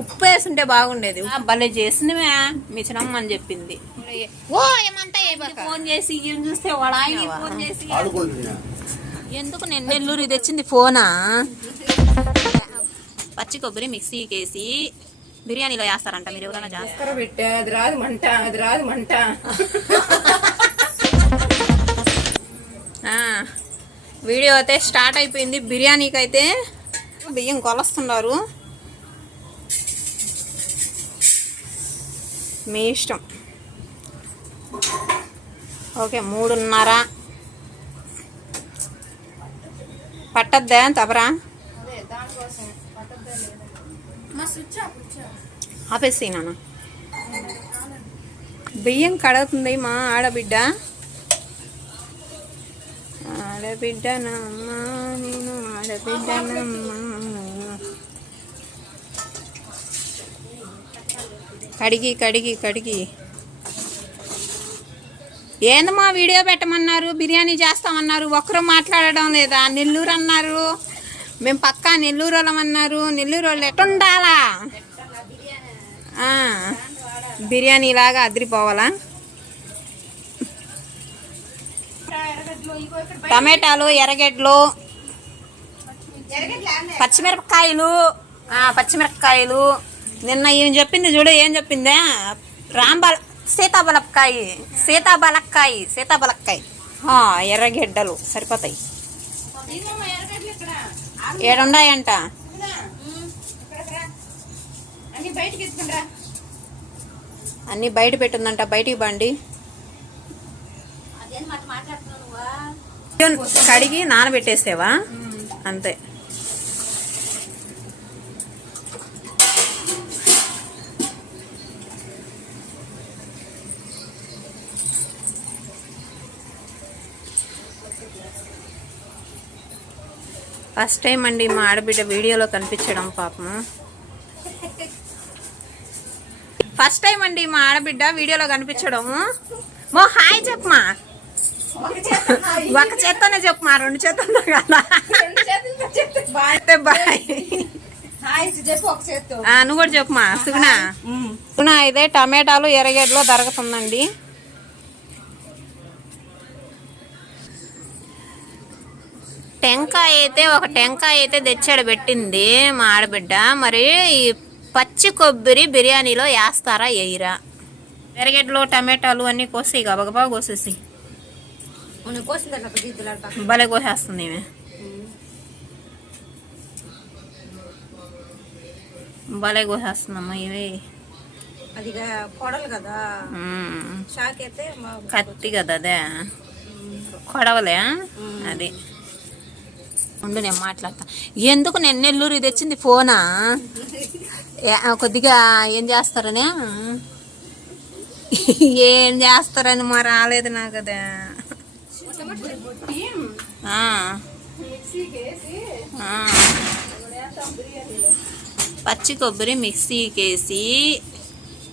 ఉప్పు వేసుంటే బాగుండేది. భలే చేసింది మీ చిన్నమ్మ అని చెప్పింది. ఓ ఏమంతా ఫోన్ చేసి చూస్తే వాడు ఆయన ఫోన్ చేసి ఎందుకు నేను నెల్లూరు తెచ్చింది ఫోనా. పచ్చి కొబ్బరి మిక్సీకి వేసి బిర్యానీలో వేస్తారంట. మీరు ఎవరైనా చేస్తారా? పెట్టా అది రాదు మంట, అది రాదు మంట. వీడియో అయితే స్టార్ట్ అయిపోయింది. బిర్యానీకి అయితే బియ్యం కొలుస్తున్నారు, మీ ఇష్టం. ఓకే 3:30 పట్టద్దా తబరా? ఆపేసి నాన్న. బియ్యం కడుగుతుంది మా ఆడబిడ్డ. ఆడబిడ్డనమ్మా నేను ఆడబిడ్డనమ్మా. కడిగి కడిగి కడిగి ఏందమ్మా వీడియో పెట్టమన్నారు, బిర్యానీ చేస్తామన్నారు, ఒక్కరు మాట్లాడడం లేదా? నెల్లూరు అన్నారు, మేము పక్కా నెల్లూరు వాళ్ళం అన్నారు. నెల్లూరు వాళ్ళు ఎట్టుండాలా? బిర్యానీ లాగా అదిరిపోవాలా? టమాటాలు, ఎర్రగడ్డలు, పచ్చిమిరపకాయలు. నిన్న ఏం చెప్పింది చూడు, ఏం చెప్పిందే? సీతాబలక్కాయ ఎర్రగడ్డలు సరిపోతాయి. ఏడున్నాయంట. అన్ని బయట పెట్టుందంట, బయటికి బండి. కడిగి నానబెట్టేసేవా? అంతే. ఫస్ట్ టైం అండి మా ఆడబిడ్డ వీడియోలో కనిపించడం. పాపం ఫస్ట్ టైం అండి మా ఆడబిడ్డ వీడియోలో కనిపించడము. హాయ్ చెప్పమా. ఒక చేత్తోనే చెప్పమా, 2 చేతుల్లో కదా. బాయ్. నువ్వు కూడా చెప్పమా. సుగుణ ఇదే టమాటాలు ఎర్రగడ్డలో దొరుకుతుందండి. ఒక టెంకాయ అయితే తెచ్చాడు పెట్టింది మా ఆడబిడ్డ. మరి ఈ పచ్చి కొబ్బరి బిర్యానీలో వేస్తారా వేయరా? ఎర్రగడ్డలు టమాటాలు అన్నీ కోసి గబగబా కోసేసి భలే కోసేస్తుంది ఈమె. భలే కోసేస్తుందమ్మా ఇవి. కత్తి కదా అదే, కొడవలే అది. ఉండు నేను మాట్లాడతా. ఎందుకు నేను నెల్లూరు తెచ్చింది ఫోనా? కొద్దిగా ఏం చేస్తారనే, ఏం చేస్తారని మా రాలేదు నాకు అదే. పచ్చి కొబ్బరి మిక్సీకి వేసి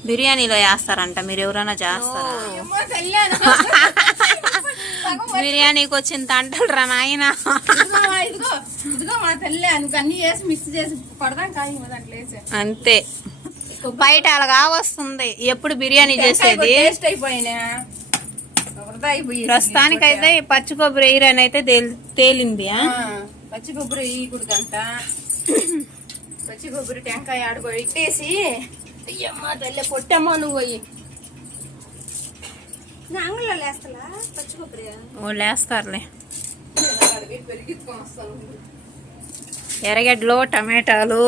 బిర్యానీలో వేస్తారంట. మీరు ఎవరైనా చేస్తారా? బిర్యానీకి వచ్చిన తంటాడు రా నాయన. అంతే, బయట అలాగా వస్తుంది. ఎప్పుడు బిర్యానీ చేసేది ప్రస్తుతానికైతే పచ్చి కొబ్బరి వేయరని అయితే తేలింది. పచ్చి కొబ్బరి వేయకూడదంట. పచ్చి కొబ్బరి టెంకాయ ఆడుకో ఇట్టేసి అయ్యమ్మా తల్లి కొట్టమ్మా నువ్వు పోయి లేస్తారులే. ఎర్రగడ్డలు, టమాటాలు,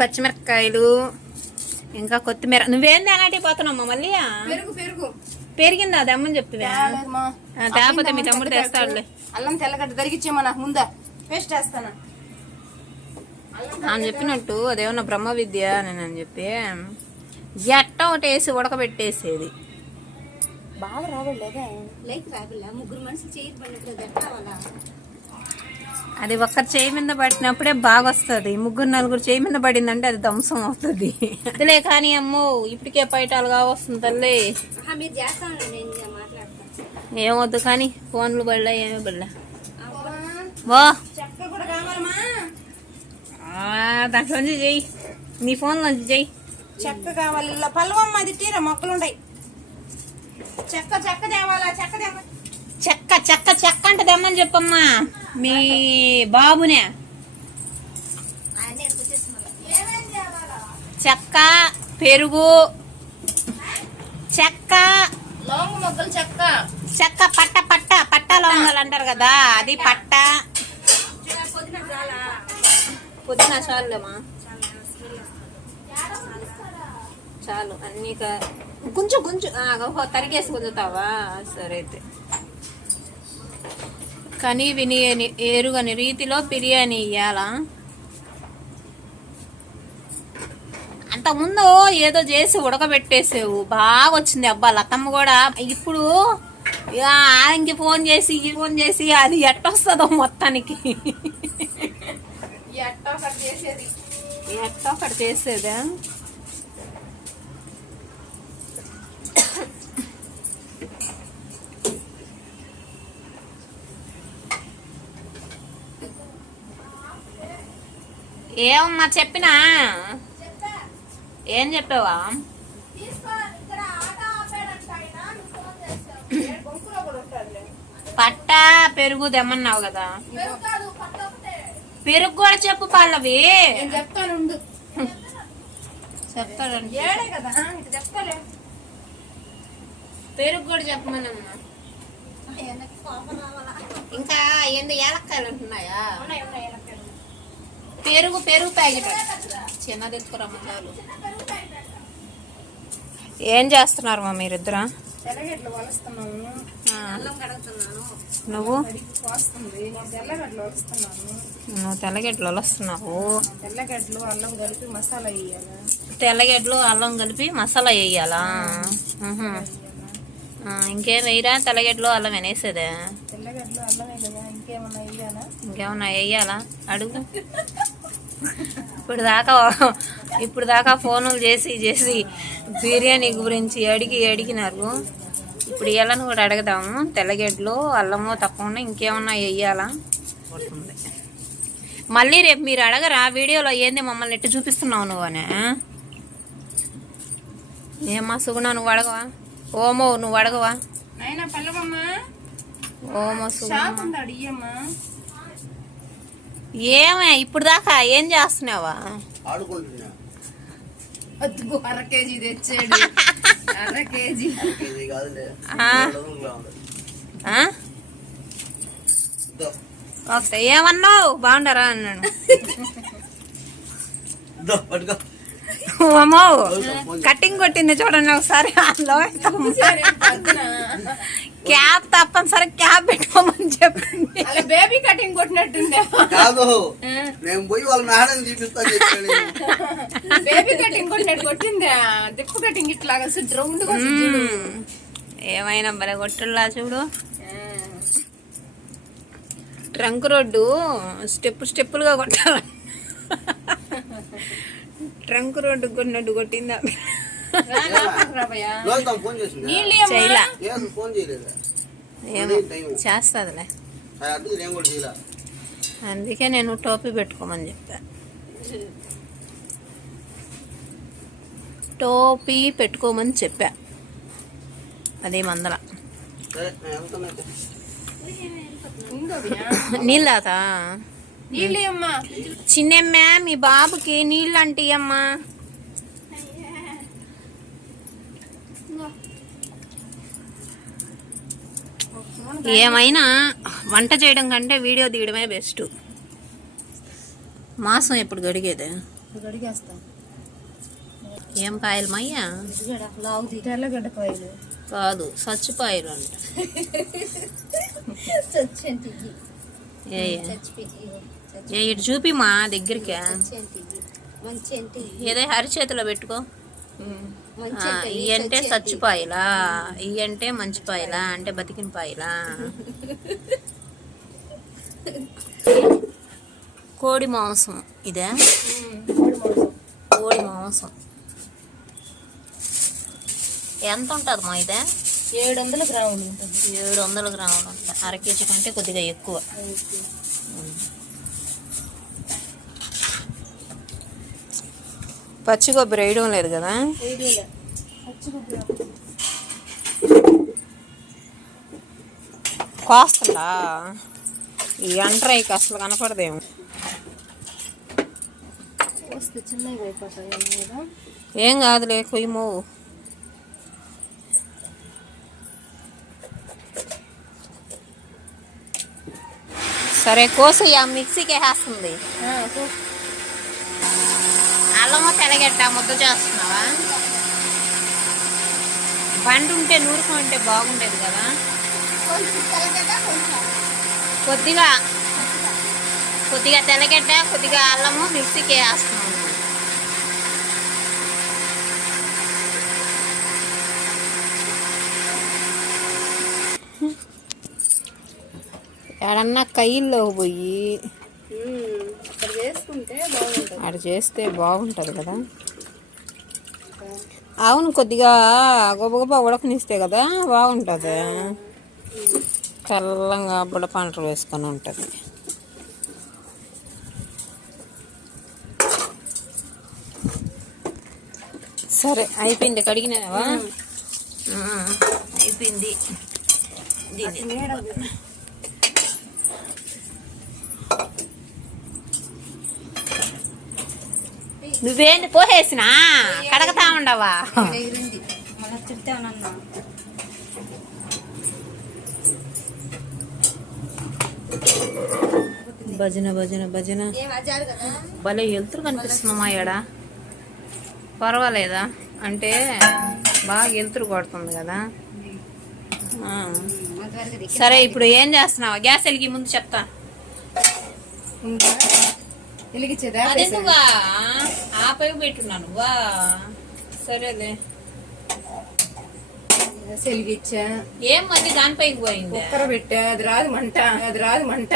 పచ్చిమిరపకాయలు, ఇంకా కొత్తిమీర. నువ్వేంది అలాంటివి పోతున్నామ్మా? మళ్ళీ పెరిగిందా? అది అమ్మని చెప్తువా? తేకపోతే మీ తమ్ముడు తెస్తాడులే. అల్లం తెల్లగడ్డ తరిగిచ్చేమో నాకు ముందా పేస్ట్ వేస్తాను అని చెప్పినట్టు. అదేమన్నా బ్రహ్మ విద్య అని చెప్పి ఎట్ట ఒకటి వేసి ఉడకబెట్టేసేది. బాగా రావట్లేదా? ముగ్గురు మనుషులు చేయి. అది ఒక్కరి చేయి మీద పట్టినప్పుడే బాగా వస్తుంది. 3-4 చేయి మీద పడిందంటే అది ధ్వంసం అవుతుంది. అదిలే కానీ అమ్మో ఇప్పటికే పైటాలుగా వస్తుంది తల్లి. ఏమొద్దు కానీ ఫోన్లు పడలే, ఏమీ పడలే. దాంట్లో చెయ్యి. నీ ఫోన్ నుంచి చెయ్యి. చెక్క కావాలి. ఇలా పల్లవమ్మ అది తీరా మొక్కలు ఉన్నాయి. చెక్క చెక్క తేవాలా? చెక్క తేవాలి. చెక్క చెక్క చెక్క అంటే తెమ్మని చెప్పమ్మా మీ బాబునే. చెక్క, పెరుగు, చెక్క, లవంగ మొగ్గలు చెక్క. చెక్క పట్ట పట్ట పట్ట లవంగాలు అంటారు కదా, అది పట్ట. పుదీనా చాలులేమా, చాలు అన్నీ కొంచెం కొంచెం తరిగేసి కుదుతావా? సరే అయితే. కానీ విని ఎరుగని రీతిలో బిర్యానీ ఇయ్యాలా? అంతకుముందు ఏదో చేసి ఉడకబెట్టేసావు, బాగా వచ్చింది. అబ్బా లతమ్మ కూడా ఇప్పుడు ఆయనకి ఫోన్ చేసి అది ఎట్టొస్తుందో మొత్తానికి. ఎట్టో ఒకటి చేసేదా? ఏమమ్మా చెప్పినా? ఏం చెప్పావా? పట్ట పెరుగు తెమ్మన్నావు కదా, పెరుగు కూడా చెప్పు పల్లవి. చెప్తాను చెప్తాడండి. కదా చెప్తాలే. పెరుగు కూడా చెప్పమనమ్మా. ఇంకా ఏలక్కాయలు ఉంటున్నాయా? పెరుగు ప్యాకెట్ చిన్నది ఎత్తుకురమ్మ చాలు. ఏం చేస్తున్నారు మా మీరిద్దరా? తెల్లగడ్డలు వలుస్తున్నాము. నువ్వు తెల్లగడ్డలు వలుస్తున్నాను. నువ్వు తెల్లగడ్డలు వస్తున్నావు. తెల్లగడ్డలు అల్లం కలిపి మసాలా వేయాలా? తెల్లగడ్డలు అల్లం కలిపి మసాలా వేయాలా? ఇంకేం వేయరా? తెల్లగడ్డలు అల్లం వేసేదే. తెల్లగడ్డలు అల్లమే కదా, ఇంకేమన్నా వేయాలా? ఇంకేమన్నా వేయాలా అడుగు. ఇప్పుడు దాకా ఫోన్లు చేసి బిర్యానీ గురించి అడిగినారు. ఇప్పుడు ఇవ్వాలని కూడా అడగదాము. తెల్లగడ్డలు అల్లము తప్పకుండా ఇంకేమన్నా వేయాలా? మళ్ళీ రేపు మీరు అడగరా వీడియోలో ఏంది మమ్మల్ని ఎట్టు చూపిస్తున్నావు నువ్వు అని? ఏమ్మా సుగుణ నువ్వు అడగవా? ఓమో నువ్వు అడగవా? ఓమో సుగుణ ఏమే ఇప్పుడు దాకా ఏం చేస్తున్నావా? అర కేజీ తెచ్చాడు. అర కేజీ ఏమన్నావు? బాగుండరా అన్నాడు. అమ్మో కటింగ్ కొట్టింది చూడండి ఒకసారి. క్యాప్ తప్పనిసరి క్యాప్ పెట్టుకోమని చెప్పింది. బేబీ కటింగ్ కొట్టినట్టుండే. బేబీ కటింగ్ కొట్టినట్టు కొట్టిందే. దిప్పు కటింగ్ ఇట్లాగా రౌండ్. ఏమైనా భలే కొట్టులా చూడు. ట్రంక్ రోడ్డు స్టెప్పులుగా కొట్టాలి. ట్రంక్ రోడ్డు కొట్టినట్టు కొట్టిందా? చేస్తాదిలే. అందుకే నేను టోపీ పెట్టుకోమని చెప్పా. టోపీ పెట్టుకోమని చెప్పా. అదే మందల నీళ్ళతా చిన్నమ్మా మీ బాబుకి నీళ్ళు అంటే అమ్మా. ఏమైనా వంట చేయడం కంటే వీడియో తీయడమే బెస్ట్. మాసం ఎప్పుడు గడిగేదే? ఏం కాయలు మయ్యా? తెల్లగడ్డ కాయలు కాదు సచ్చిపాయలు అంట. ఇటు చూపి మా దగ్గరికి. ఏదో అరిచేతిలో పెట్టుకో. ఇవి అంటే సచ్చిపాయలా, ఇవి అంటే మంచి పాయలా, అంటే బతికిన పాయలా. కోడి మాంసం ఇదే. కోడి మాంసం ఎంత ఉంటుంది మా ఇదే? 700 గ్రాములు ఉంటుంది. 700 గ్రాములు ఉంటుంది. అర కేజీ కంటే కొద్దిగా ఎక్కువ. పచ్చి కొబ్బరి వేయడం లేదు కదా. వేయలే పచ్చి కొబ్బరి కోస్తుందా ఈ ఎండ్రాయికి అసలు కనపడదేమో. వస్తే చిన్నవి అయిపోతాయి కదా. ఏం కాదులే కొయ్యమో. సరే కోసి ఆ మిక్సీకి వేసేస్తుంది. అల్లము తెల్లగడ్డ ముద్ద చేస్తున్నావా? బండి ఉంటే నూరుకుంటే బాగుండేది కదా. కొద్దిగా కొద్దిగా తెల్లగడ్డ కొద్దిగా అల్లము మిక్సీకి వేస్తున్నాము. ఎడన్నా కయ్యిల్లో పోయి అక్కడ చేస్తే బాగుంటుంది కదా. అవును, కొద్దిగా గొప్ప ఉడకనిస్తే కదా బాగుంటుంది. తెల్లంగా బుడ పంటలు వేసుకొని ఉంటుంది. సరే అయిపోయింది. కడిగినావా? అయిపోయింది. నువ్వేంది పోసేసినా కడగతా ఉండవా? భజన భజన భజన. భలే వెళ్తురు కనిపిస్తున్నామా ఎడ? పర్వాలేదా? అంటే బాగా వెళ్తురు కొడుతుంది కదా. సరే ఇప్పుడు ఏం చేస్తున్నావా? గ్యాస్ వెలిగి ముందు చెప్తా. అదెందుగా ఆ పైపు పెట్టున్నాను వా. సరేలే సెలిగిచ్చా. ఏం మళ్ళీ దానిపైకి పోయింది. కుక్కర పెట్టా, అది రాదు మంట, అది రాదు మంట.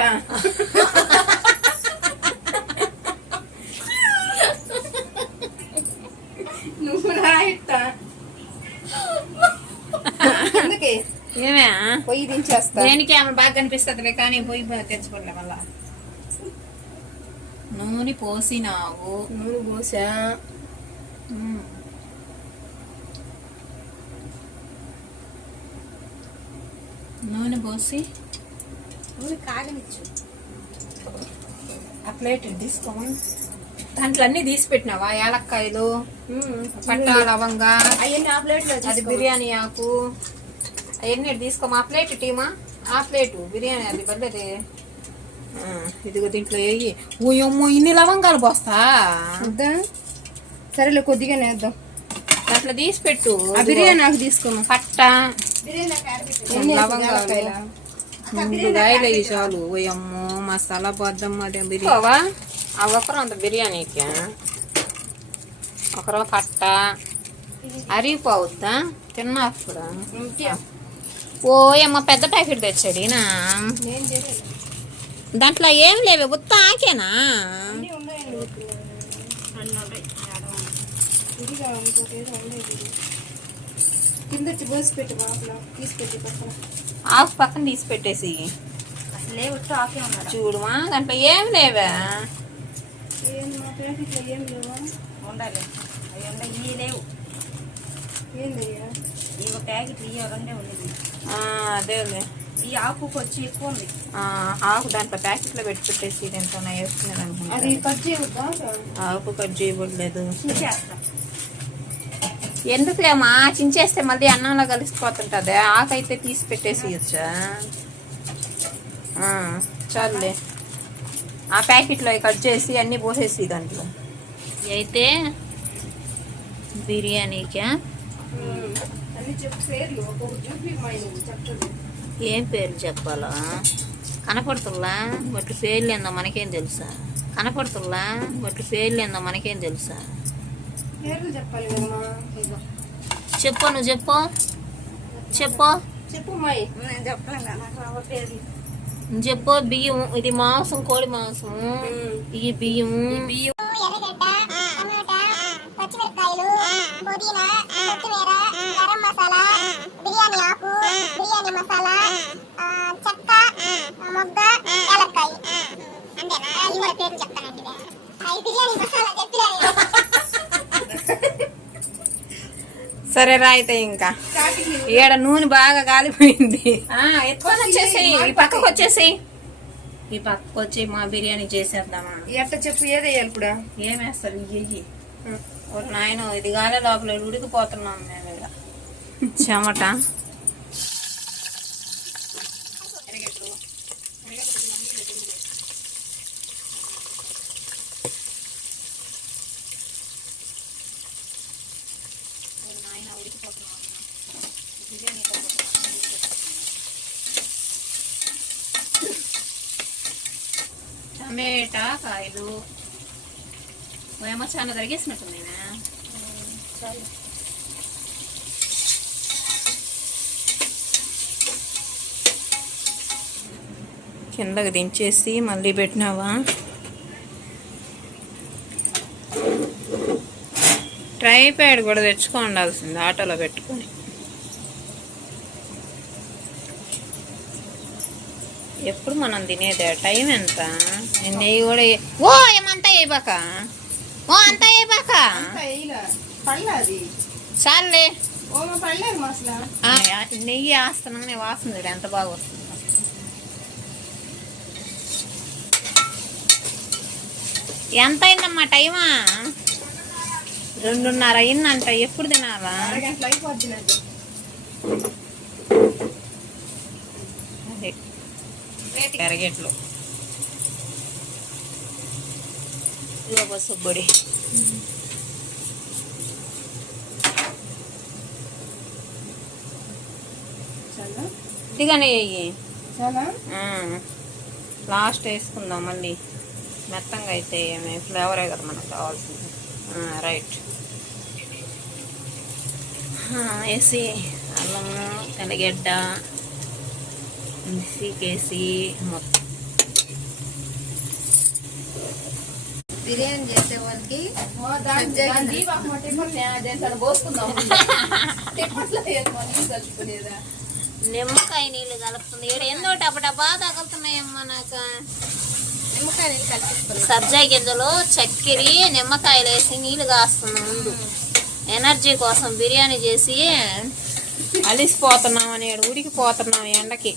నువ్వు రాయిట్టా అందుకే ఏమే పొయ్యి దించేస్తా. దేనికి ఆమె బాగా కనిపిస్తుంది కానీ పొయ్యి తెచ్చుకోలే. మళ్ళా నూనె పోసినావు. నూనె పోసా. నూనె పోసి నూనె కాగనిచ్చు. ఆ ప్లేట్ తీసుకోమని దాంట్లో అన్ని తీసి పెట్టినావా? యాలక్కాయలు, పట్టా, లవంగా అవన్నీ ఆ ప్లేట్ లో. అది బిర్యానీ ఆకు అవన్నీ తీసుకోమా. ఆ ప్లేట్ టీమా, ఆ ప్లేటు బిర్యానీ అది పర్లేదే. ఇదిగో దీంట్లో వేయి. ఓయమ్మో ఇన్ని లవంగాలు పోస్తా. సరేలే కొద్దిగానే వేద్దాం. దాంట్లో తీసి పెట్టు. బిర్యానీ నాకు తీసుకోమా. పట్ట లవంగాలు 3 కాయలు అయ్యి చాలు. ఓయమ్మో మసాలా పోద్దమ్మా. బిర్యావా ఆ ఒకరు అంత బిర్యానీకి ఒకరు పట్ట అరిగిపోవద్దా తిన్నా కూడా. ఓయమ్మ పెద్ద ప్యాకెట్ తెచ్చాడు నా. దాంట్లో ఏం లేవే ఉత్త ఆకేనా? ఆకు పక్కన తీసి పెట్టేసి చూడుమా. దాంట్లో ఏం లేవా? అదేలే. ఈ ఆకు వచ్చి ఎక్కువ ఉంది. ఆకు దాంట్లో ప్యాకెట్ లో పెట్టి పెట్టేసి దీంట్లో వేసుకునేది అనుకుంటా. ఆకు కట్ చేయబడలేదు. ఎందుకులేమా చించేస్తే మళ్ళీ అన్నంలో కలిసిపోతుంటది. ఆకైతే తీసి పెట్టేసి ఇచ్చా చాలులే. ఆ ప్యాకెట్లో కట్ చేసి అన్ని పోసేసి దాంట్లో అయితే బిర్యానీకా. ఏం పేరు చెప్పాలా? కనపడుతుల్లా బట్టి పేర్లు ఏందో మనకేం తెలుసా? కనపడుతుల్లా బట్టి పేర్లు ఏందో మనకేం తెలుసా? చెప్పు, నువ్వు చెప్పు చెప్పు చెప్పు. బియ్యం, ఇది మాంసం, కోడి మాంసం. ఈ బియ్యం ఎర్రగడ్డ, టమాటా, పచ్చిమిరపకాయలు, పుదీనా, కొత్తిమీర, గరం మసాలా, బిర్యానీ ఆకు, బిర్యానీ మసాలా, చెక్క, మొగ్గ, యాలక్కాయ. అంతేనా? ఈ పేరు చెప్తానండి. బిర్యానీ మసాలా చెప్పినా సరే రా అయితే ఇంకా ఈడ నూనె బాగా కాలిపోయింది. ఎత్తుకొని వచ్చేసేయి, ఈ పక్కకు వచ్చేసేయి, ఈ పక్కకు వచ్చి మా బిర్యానీ చేసేద్దామా. ఎట్లా చెప్పు, ఏదేయాలి ఇప్పుడు? ఏమేస్తారు ఇయ్యి ఒక నాయన, ఇది గాలే లోపల ఉడికిపోతున్నాం మేము ఇలా చెమట. టమేటా కాయలు ఏమో చాలా తరిగేసినట్టుందేనా. కిందకి దించేసి మళ్ళీ పెట్టినావా. ట్రైప్యాడ్ కూడా తెచ్చుకో ఉండాల్సింది ఆటోలో పెట్టుకొని. ఎప్పుడు మనం తినేదే టైం ఎంత? నెయ్యి కూడా ఓ ఏమంతా వేయబాక, ఓ అంతా వేయబాక చాలే. నెయ్యి వేస్తున్నానే వాసన ఎంత బాగా వస్తుంది. ఎంత అయిందమ్మా టైమా? 2:30 అయిందంట. ఎప్పుడు తినాలా? ఎరగెట్లు సుబ్బడి ఇదిగానే లాస్ట్ వేసుకుందాం మళ్ళీ. మెత్తంగా అయితే ఏమి ఫ్లేవరే కదా మనకు కావాల్సింది. రైట్ వేసి అల్లము తెల్లగడ్డ మిక్సీకేసి మొత్తం. బిర్యానీ చేసే వాళ్ళకి నిమ్మకాయ నీళ్ళు కలుపుతుంది. ఏందోటి అప్పుడు బాగా తగులుతున్నాయమ్మా నాకు. నిమ్మకాయ నీళ్ళు కలిపిస్తున్నాం. సబ్జా గింజలు చక్కెర నిమ్మకాయలు వేసి నీళ్ళు కాస్తున్నాం ముందు. ఎనర్జీ కోసం బిర్యానీ చేసి అలిసిపోతున్నాం అని ఉడికిపోతున్నాం ఎండకి.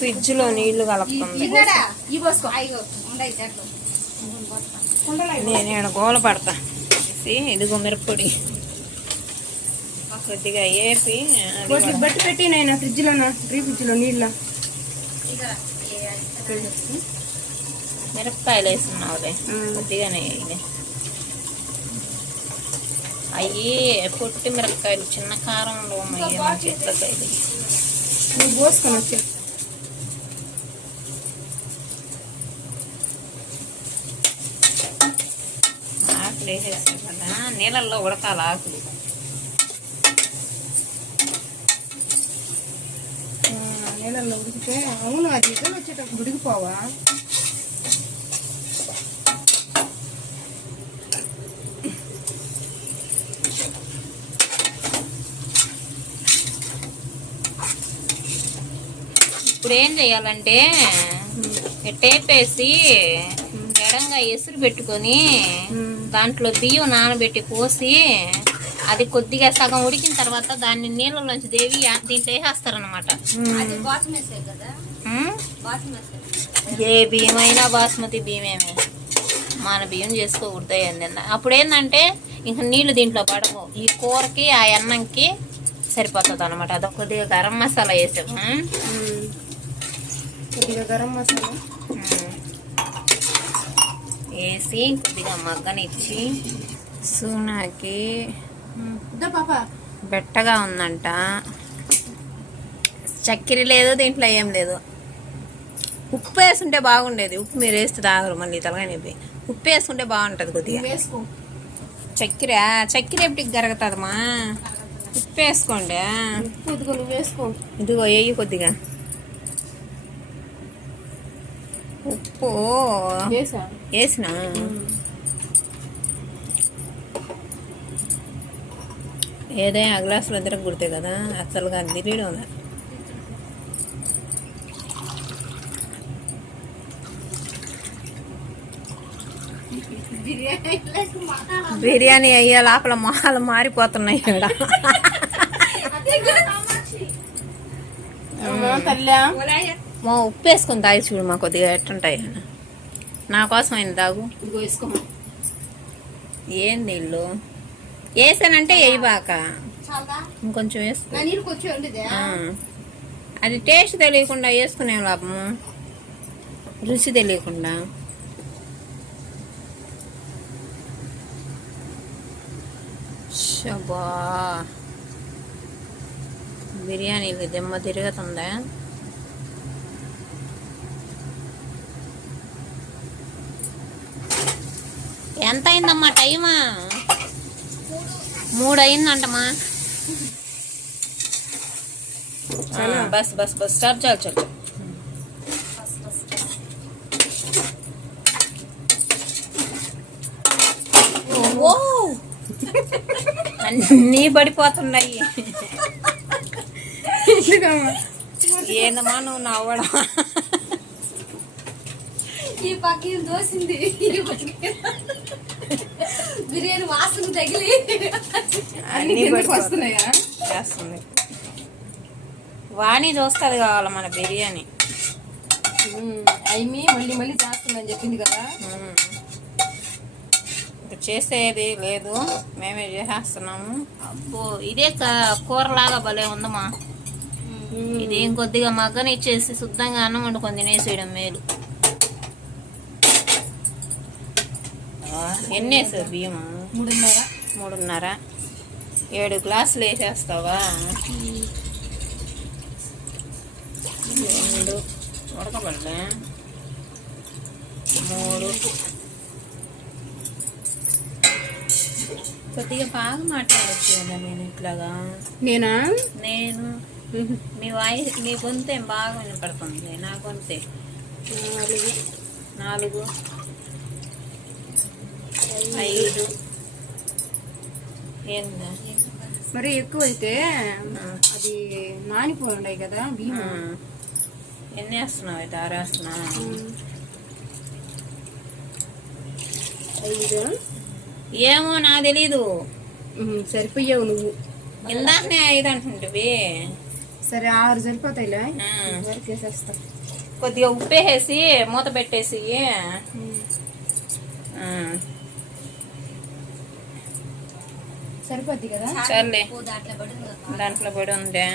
ఫ్రిడ్జ్ లో నీళ్లు కలుపుతుంది. నేను గోల పడతా. ఇదిగో మిరప్పొడి కొద్దిగా వేపి బట్టి పెట్టి నేను ఫ్రిడ్జ్ లో ఫ్రిడ్జ్ లో నీళ్ళ మిరపకాయలు వేస్తున్నావులే కొద్దిగానే. అవి పొట్టి మిరపకాయలు చిన్న కారంలో చెట్లకాయలు నువ్వు పోసుకొని వచ్చా. ఆకులు వేసేస్తాం కదా, నీళ్ళల్లో ఉడకాలి ఆకులు. నీళ్ళల్లో ఉడికితే అవును అది ఇద్దరు వచ్చేటప్పుడు ఉడికిపోవా. ఇప్పుడు ఏం చెయ్యాలంటే టేప్ వేసి ఎడంగా ఎసురు పెట్టుకొని దాంట్లో బియ్యం నానబెట్టి పోసి అది కొద్దిగా సగం ఉడికిన తర్వాత దాన్ని నీళ్ళలోంచి దేవి దీంట్లో వేసేస్తారనమాట. ఏ బియ్యం అయినా బాస్మతి బియ్యమేమి మన బియ్యం చేసుకోకూడదు ఏందన్నా. అప్పుడు ఏంటంటే ఇంకా నీళ్లు దీంట్లో పడవు. ఈ కూరకి ఆ అన్నంకి సరిపోతుంది అనమాట. అదొక కొద్దిగా గరం మసాలా వేసాము. కొద్దిగా గరం మసాలా వేసి కొద్దిగా మగ్గనిచ్చి సూనాకి బెట్టగా ఉందంట. చక్కెర లేదు దీంట్లో, ఏం లేదు. ఉప్పు వేసుంటే బాగుండేది. ఉప్పు మీరు వేస్తే తాగరు మళ్ళీ తలగా నొప్పి. ఉప్పు వేసుకుంటే బాగుంటుంది కొద్దిగా. చక్కెర ఎప్పటికి గరగతుందమ్మా. ఉప్పు వేసుకోండి. నువ్వు వేసుకో. ఇదిగో వేయి కొద్దిగా ఉప్పు వేసిన. ఏదైనా ఆ గ్లాసులో ఇద్దరికి కుడితే కదా అసలుగా తిరియడం. బిర్యానీ అయ్యే లోపల మొహాలు మారిపోతున్నాయి ఇక్కడ. తల్లా మా ఉప్పు వేసుకొని తాగి చూడు, మా కొద్దిగా ఎట్టుంటాయి. నా కోసం ఆయన తాగు. ఇదిగో వేసుకోమా. ఏం నీళ్ళు వేసానంటే వేయబాక, చాలదా? ఇంకొంచెం వేసుకో. నా నీళ్ళు కొంచెం ఉండేదే. అది టేస్ట్ తెలియకుండా వేసుకునే లాభము, రుచి తెలియకుండా. షబా బిర్యానీలు దిమ్మ తిరుగుతుందా? ఎంత అయిందమ్మా టైమా? 3 అయిందంటమ్మా. బస్ బస్ బస్ చాలు చాలు చాలు. ఓ అన్నీ పడిపోతున్నాయి. ఏందమ్మా నువ్వు నవ్వడం? ఈ పక్క దోసింది, బిర్యానీ వాసన తగిలి అన్ని కిందకి వస్తున్నాయా? చేస్తుంది. వాణి చూస్తుంది కావాలి మన బిర్యానీ. అయ్యి మళ్ళీ మళ్ళీ చేస్తుందని చెప్పింది కదా. చేసేది లేదు, మేమే చేసేస్తున్నాము. అబ్బో ఇదే కూరలాగా భలే ఉందమ్మా. ఇదేం కొద్దిగా మగ్గనిచ్చేసి శుద్ధంగా అన్నం వండుకొని తినేసేయడం మేలు. ఎన్ని వేసావు బియ్యమా? 3.5. 7 గ్లాసులు వేసేస్తావా? 2 ఉడకబడలే, 3. కొద్దిగా బాగా మాట్లాడచ్చు కదా నేను ఇట్లాగా. నేను మీ వాయిస్, మీ గొంతే బాగా వినపడుతుంది. నా గొంతే 4, 5. ఏందా మరి ఎక్కువైతే అది నానిపోయి ఉన్నాయి కదా బియ్యం. ఎన్ని వేస్తున్నావు? అయితే 6 వేస్తున్నా. 5 ఏమో నాకు తెలీదు. సరిపోయావు నువ్వు. ఇందాకనే 5 అంటుంటివి. సరే 6 సరిపోతాయిలే. వరకు వేసేస్తా. కొద్దిగా ఉప్పేసి మూత పెట్టేసి. సరిపోద్ది కదా. సర్లే, దాంట్లో పడి ఉందే.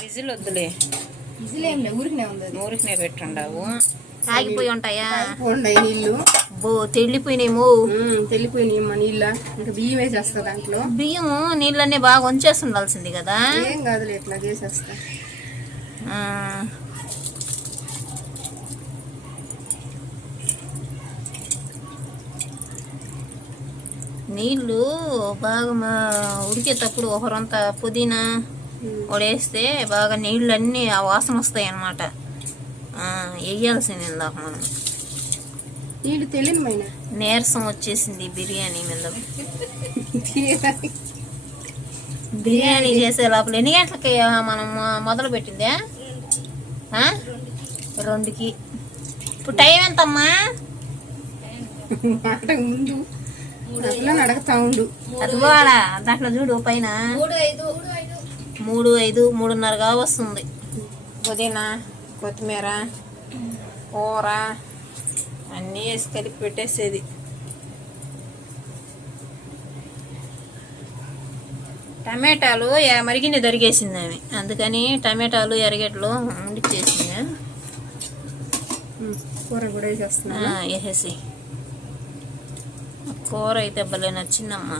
విజిల్ వద్దులే, విజిలేంలే, ఊరికనే ఉంది. ఊరికినే పెట్టుండవు. ఆగిపోయి ఉంటాయా? ఉన్నాయి నీళ్ళు. బో తెల్లిపోయినాయేమో. తెల్లిపోయినాయి మా నీళ్ళ. ఇంకా బియ్యం వేసేస్తా దాంట్లో. బియ్యం నీళ్ళన్నీ బాగా వంచేసి ఉండాల్సింది కదా. ఏం కాదులే, ఇట్లా చేసేస్తా. నీళ్ళు బాగా ఉడికేటప్పుడు ఒకరంత పుదీనా వడేస్తే బాగా నీళ్ళన్నీ ఆ వాసన వస్తాయి అన్నమాట. వేయాల్సింది ఇందాక మనం. నీళ్ళు తెలియమైన నీరసం వచ్చేసింది బిర్యానీ మీద. బిర్యానీ చేసే లోపల ఎన్ని గంటలకి మనం మొదలు పెట్టిందే? 2కి. ఇప్పుడు టైం ఎంతమ్మా? ముందు అడగతా ఉండు. అది కూడా దాంట్లో చూడు పైన 3, 5, 3:30 కావస్తుంది. పుదీనా, కొత్తిమీర, కూర అన్నీ వేసి కలిపి పెట్టేసేది. టమాటాలు మరిగిన దరిగేసింది ఆమె, అందుకని టమాటాలు ఎర్రగడ్డలు ఉడికేసింది. కూర కూడా వేసేస్తున్నా. వేసేసి కూర అయితే భలే నచ్చిందమ్మా.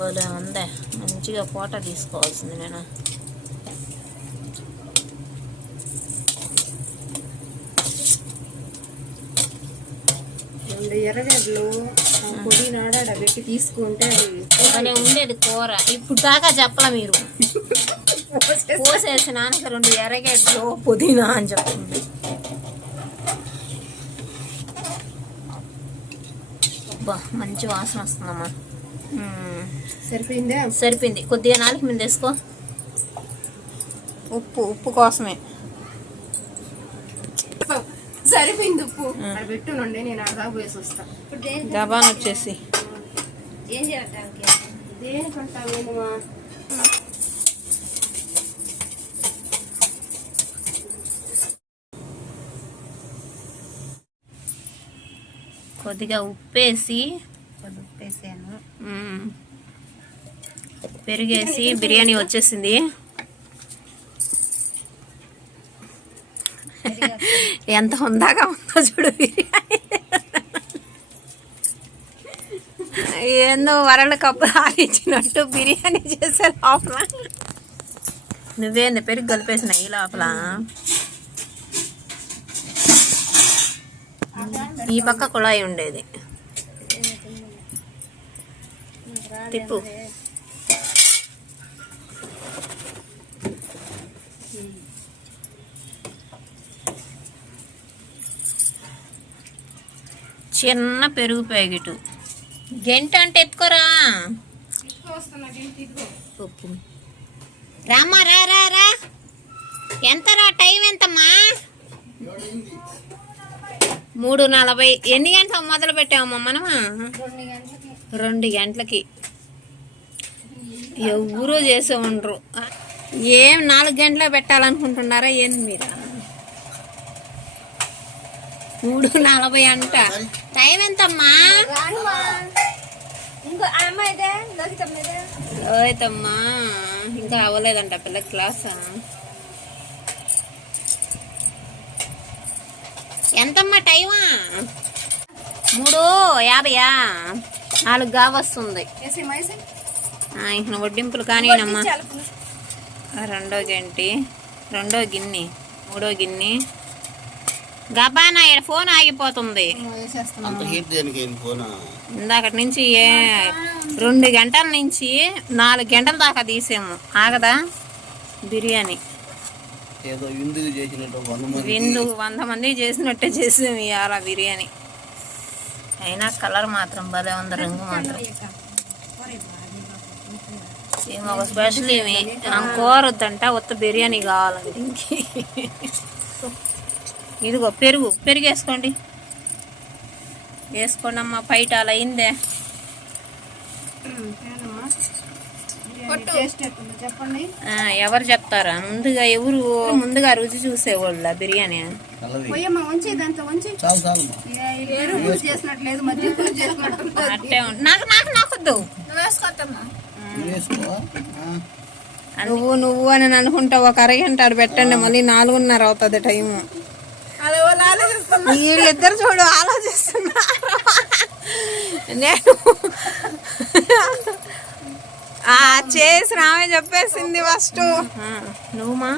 భలే ఉందా, మంచిగా పూట తీసుకోవాల్సింది నేను. ఎర్రగడ్డలు పొడి నాడాడ పెట్టి తీసుకుంటే భలే ఉండేది కూర. ఇప్పుడు దాకా చెప్పలా మీరు. పోసేసి నాన్నకి 2 ఎర్రగడ్డలు పుదీనా అని చెప్తుంది. అబ్బా మంచి వాసన వస్తుందమ్మా. సరిపోయిందా? సరిపోయింది. కొద్దిగా నాలుగు మీద వేసుకో. ఉప్పు కోసమే. సరిపోయింది ఉప్పు అది పెట్టునుండి నేను అడగా పోయేసి వస్తా. గబాన్ వచ్చేసి ఏం చేయడానికి దేనికంటావేమో కొద్దిగా ఉప్పేసి ఉప్పేసాను. పెరిగేసి బిర్యానీ వచ్చేసింది. ఎంత హుందాగా ఉందో చూడు బిర్యానీ. ఏందో వరల్డ్ కప్ ఆడించినట్టు బిర్యానీ చేసే లోపల నువ్వేంది పెరుగు కలిపేసిన ఈ లోపల. ఈ పక్క కుళాయి ఉండేది తిప్పు. చిన్న పెరుగు ప్యాకెట్. గంట అంటే ఎత్తుకోరా. ఉప్పు రామ్మా రా రా రా. ఎంతరా టైం ఎంతమ్మా? 3:40. ఎన్ని గంటలకు మొదలు పెట్టామమ్మా మనమా? 2 గంటలకి. ఎవరూ చేసే ఉండరు. ఏం 4 గంటలకు పెట్టాలనుకుంటున్నారా ఏంది మీరు? 3:40 అంట. టైం ఎంతమ్మా? లోహితమ్మా ఇంకా అవ్వలేదంట పిల్లకి క్లాస్. ఎంతమ్మా టైమా? 3:50. 4 కావస్తుంది. ఇంక వడ్డింపులు కానీనమ్మా. 2వ గంటి, 2వ గిన్నె, 3వ గిన్నె. గబానా ఫోన్ ఆగిపోతుంది. ఇందాకటి నుంచి 2 గంటల నుంచి 4 గంటల దాకా తీసాము. ఆగదా బిర్యానీ? విందు 100 మందికి చేసినట్టే చేసాము ఇవాళ బిర్యానీ. అయినా కలర్ మాత్రం భలే ఉంది. రంగు మాత్రం ఒక స్పెషల్. ఏమి కూర వద్దంట, ఉత్త బిర్యానీ కావాలండి. ఇంకే ఇదిగో పెరుగు వేసుకోండి. వేసుకోండి అమ్మా. పైట అలా అయిందే. ఎవరు చెప్తారా ముందుగా రుచి చూసేవాళ్ళ బిర్యానీ? అట్టే నాకొద్దు. నువ్వు అని అనుకుంటావు. 1 అరగంట పెట్టండి. మళ్ళీ 4:30 అవుతుంది టైము. వీళ్ళిద్దరు చూడు ఆలోచిస్తున్నారు. నేను చేసిన ఆమె చెప్పేసింది ఫస్ట్. నువ్వుమా